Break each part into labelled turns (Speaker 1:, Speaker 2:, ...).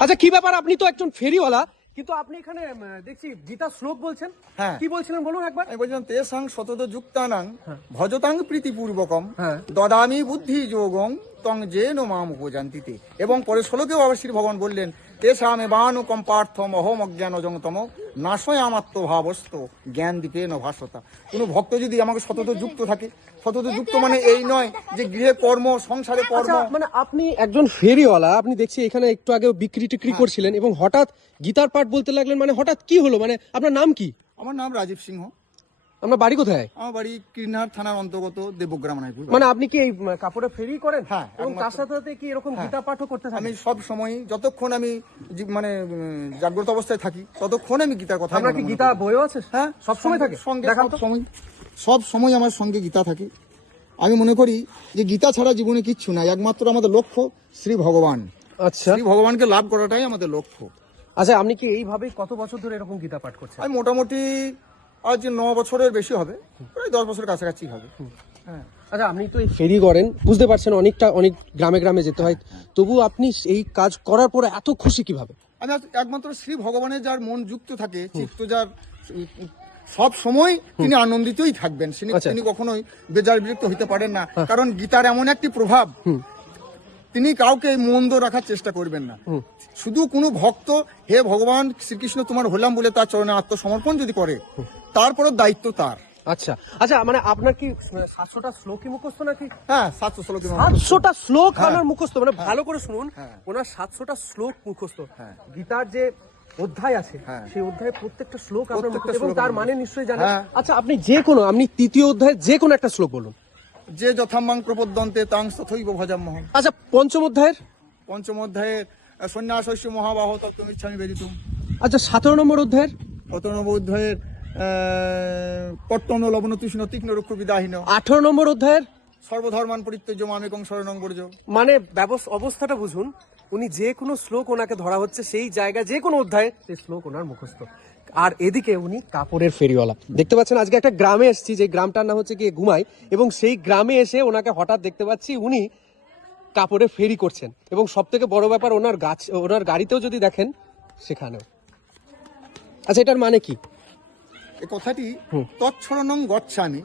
Speaker 1: আচ্ছা কি ব্যাপার? আপনি তো একজন ফেরিওয়ালা। কিন্তু আপনি এখানে দেখছি গীতা শ্লোক বলছেন।
Speaker 2: হ্যাঁ।
Speaker 1: কি বলছিলেন বলুন একবার?
Speaker 2: আমি বলছিলাম তেসাং সতত যুক্তানাং ভজতাং প্রীতিপূর্বকম
Speaker 1: হ্যাঁ।
Speaker 2: দদামি বুদ্ধি যোগং তং জেন মাম উপজান্তিতে এবং পরে শ্লোকেও আবার শ্রী ভগবান বললেন তেসাম এবানুকম পার্থম অহম অজ্ঞান অজংতম নাশয় আমাত্ম ভাবস্ত জ্ঞান দীপে ন ভাসতা। কোনো ভক্ত যদি আমাকে সতত যুক্ত থাকে সতত যুক্ত মানে এই নয় যে গৃহে কর্ম সংসারে কর্ম।
Speaker 1: আচ্ছা মানে আপনি একজন ফেরিওয়ালা আপনি দেখছি এখানে একটু আগে বিক্রি টিক্রি
Speaker 2: হ্যাঁ।
Speaker 1: করছিলেন এবং হঠাৎ গীতার পাঠ বলতে লাগলেন মানে হঠাৎ কি হলো? মানে আপনার নাম কি?
Speaker 2: আমার নাম রাজীব সিংহ।
Speaker 1: আপনার বাড়ি কোথায়?
Speaker 2: আমার বাড়ি কিরনার থানার অন্তর্গত দেবগ্রাম রায়পুর
Speaker 1: মানে আপনি কি এই কাপড়ে ফেরি করেন?
Speaker 2: হ্যাঁ,
Speaker 1: এবং তার সাথে সাথে কি এরকম গীতা পাঠও করতে
Speaker 2: আমি সব সময় যতক্ষণ আমি মানে জাগ্রত অবস্থায় থাকি ততক্ষণ আমি গীতার কথা
Speaker 1: আপনার কি গীতা বইও আছে?
Speaker 2: হ্যাঁ
Speaker 1: সব সময় থাকে?
Speaker 2: সঙ্গে সব
Speaker 1: তো।
Speaker 2: সময়। সব সময় আমার সঙ্গে গীতা থাকে। আমি মনে করি যে গীতা ছাড়া জীবনে কিচ্ছু নাই একমাত্র আমাদের লক্ষ্য শ্রী ভগবান।
Speaker 1: আচ্ছা।
Speaker 2: শ্রী ভগবানকে লাভ করাটাই আমাদের লক্ষ্য।
Speaker 1: আচ্ছা আপনি কি এইভাবেই কত বছর ধরে এরকম গীতা পাঠ করছেন?
Speaker 2: আমি মোটামুটি আজ ন বছরের বেশি হবে প্রায় দশ বছরের কাছাকাছি হবে। হ্যাঁ
Speaker 1: আচ্ছা আপনি তো ফেরি করেন বুঝতে পারছেন অনেকটা অনেক গ্রামে গ্রামে যেতে হয়। তবু আপনি এই কাজ করার পরে এত খুশি কীভাবে?
Speaker 2: আমি একমাত্র শ্রী ভগবানের যার মন যুক্ত থাকে চিত্ত যার সব সময় তিনি আনন্দিতই থাকবেন। তিনি
Speaker 1: আচ্ছা।
Speaker 2: তিনি কখনোই বেজার বিরক্ত হইতে পারেন না। কারণ গীতার এমন একটি প্রভাব তিনি কাউকে মন্দ রাখার চেষ্টা করবেন না। শুধু কোনো ভক্ত হে ভগবান শ্রীকৃষ্ণ তোমার হলাম বলে তার চরণে আত্মসমর্পণ যদি করে তারপরও দায়িত্ব তার।
Speaker 1: আচ্ছা। আচ্ছা মানে আপনার কি সাতশোটা শ্লোকই মুখস্থ নাকি?
Speaker 2: হ্যাঁ সাতশো ষোলো
Speaker 1: সাতশোটা শ্লোক
Speaker 2: হ্যাঁ।
Speaker 1: আমার মুখস্থ মানে ভালো করে শুনুন
Speaker 2: হ্যাঁ।
Speaker 1: ওনার সাতশোটা শ্লোক মুখস্থ।
Speaker 2: হ্যাঁ।
Speaker 1: গীতার যে অধ্যায় আছে
Speaker 2: হ্যাঁ।
Speaker 1: সেই অধ্যায়ে প্রত্যেকটা শ্লোক আপনার মুখস্থ এবং
Speaker 2: শ্লোক
Speaker 1: তার মানে নিশ্চয়ই জানেন।
Speaker 2: হ্যাঁ।
Speaker 1: আচ্ছা আপনি যে কোনো আপনি তৃতীয় অধ্যায়ে যে কোনো একটা শ্লোক বলুন।
Speaker 2: যে যথাম্বাং প্রপদ্যন্তে তাং তথৈব ভজাম্যহ
Speaker 1: আচ্ছা পঞ্চম অধ্যায়ের?
Speaker 2: পঞ্চম অধ্যায়ের সন্ন্যাসস্য মহাবাহ তত্ত্বমিচ্ছামি বেদিতুম।
Speaker 1: আচ্ছা সতেরো নম্বর অধ্যায়ের?
Speaker 2: অতনব অধ্যায়ের কর্তন লবণ তৃষ্ণ তীক্ষ্ণ রুক্ষ বিদাহীন।
Speaker 1: আঠারো নম্বর অধ্যায়ের?
Speaker 2: সর্বধর্মান পরিত্যজ্য মামেকং শরণং বর্জ
Speaker 1: মানে অবস্থাটা বুঝুন উনি যে কোনো শ্লোক ওনাকে ধরা হচ্ছে সেই জায়গায় যে কোনো অধ্যায়ে সেই শ্লোক ওনার মুখস্থ। আর এদিকে উনি কাপড়ের ফেরিওয়ালা। দেখতে পাচ্ছেন আজকে একটা গ্রামে এসেছি যে গ্রামটার নাম হচ্ছে গিয়ে ঘুমাই এবং সেই গ্রামে এসে ওনাকে হঠাৎ দেখতে পাচ্ছি উনি কাপড়ে ফেরি করছেন। এবং সব থেকে বড় ব্যাপার ওনার গাছ ওনার গাড়িতেও যদি দেখেন সেখানেও। আচ্ছা এটার মানে কি?
Speaker 2: এই কথাটি। তৎসরণং গচ্ছামি।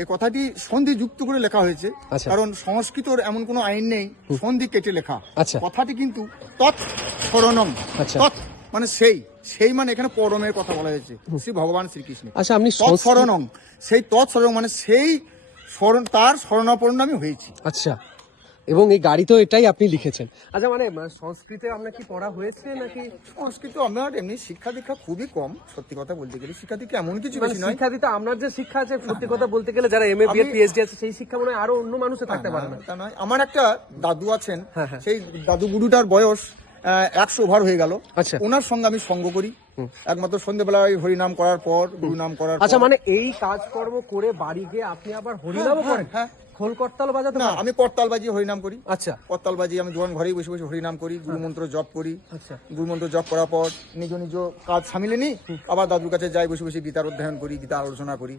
Speaker 2: এই কথাটি সন্ধি যুক্ত করে লেখা হয়েছে।
Speaker 1: আচ্ছা।
Speaker 2: কারণ সংস্কৃতর এমন কোনো আইন নেই সন্ধি কেটে লেখা।
Speaker 1: আচ্ছা।
Speaker 2: কথাটি কিন্তু তৎসরণং
Speaker 1: আচ্ছা।
Speaker 2: তৎ মানে সেই। সেই মানে এখানে পরমের কথা বলা হয়েছে। শ্রী ভগবান শ্রীকৃষ্ণ
Speaker 1: আচ্ছা আপনি
Speaker 2: তৎসরণং। সেই তৎসরণ মানে সেই স্মরণ তার স্মরণাপন্ন আমি হয়েছি।
Speaker 1: আচ্ছা। এবং এই গাড়িতেও এটাই আপনি লিখেছেন। আচ্ছা মানে সংস্কৃতে আপনার কি পড়া হয়েছে নাকি?
Speaker 2: সংস্কৃত আমার এমনি শিক্ষা দীক্ষা খুবই কম সত্যি কথা বলতে গেলে। শিক্ষা দীক্ষা এমন কিছু
Speaker 1: মানে
Speaker 2: বেশি নয়।
Speaker 1: শিক্ষা দিতে আপনার যে শিক্ষা আছে সত্যি কথা বলতে গেলে যারা এম এ বি
Speaker 2: আমি-
Speaker 1: পিএইচডি আছে সেই শিক্ষা মনে হয় আরও অন্য মানুষে থাকতে পারে না।
Speaker 2: তা নয়। আমার একটা দাদু আছেন
Speaker 1: হ্যাঁ, হ্যাঁ।
Speaker 2: সেই দাদু গুরুটার বয়স। একশো ওভার হয়ে গেল।
Speaker 1: আচ্ছা।
Speaker 2: ওনার সঙ্গে আমি সঙ্গ করি। একমাত্র সন্ধ্যেবেলায় হরিনাম করার পর গুরু নাম করার
Speaker 1: আচ্ছা মানে এই কাজকর্ম করে বাড়ি গিয়ে আপনি আবার হরিনামও
Speaker 2: হ্যাঁ,
Speaker 1: করেন?
Speaker 2: হ্যাঁ।
Speaker 1: খোল করতাল বাজাতে
Speaker 2: না আমি করতাল বাজিয়ে হরিনাম করি।
Speaker 1: আচ্ছা।
Speaker 2: করতাল বাজিয়ে আমি যখন ঘরেই বসে বসে হরিনাম করি গুরুমন্ত্র জপ করি।
Speaker 1: আচ্ছা।
Speaker 2: গুরুমন্ত্র জপ করার পর নিজ নিজ কাজ সামিলে নি আবার দাদুর কাছে যাই বসে বসে গীতার অধ্যয়ন করি গীতা আলোচনা করি।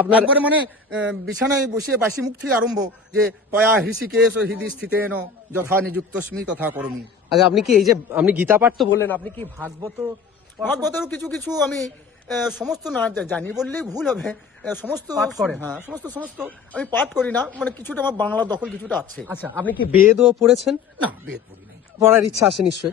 Speaker 1: আপনার
Speaker 2: একবারে মানে বিছানায় বসে বাসি মুখ থেকে আরম্ভ যে তয়া হৃষিকেশ ও হৃদি স্থিতেন যথা নিযুক্তস্মি তথা করমি।
Speaker 1: আচ্ছা আপনি কি এই যে আপনি গীতা পাঠ তো বললেন আপনি কি ভাগবত
Speaker 2: ভাগবতেরও কিছু কিছু আমি সমস্ত না জানি বললেই ভুল হবে। সমস্ত? হ্যাঁ সমস্ত সমস্ত আমি পাঠ করি না মানে কিছুটা আমার বাংলা দখল কিছুটা আছে।
Speaker 1: আচ্ছা আপনি কি বেদও পড়েছেন?
Speaker 2: না বেদ পড়ি
Speaker 1: পড়ার ইচ্ছা আছে নিশ্চয়ই।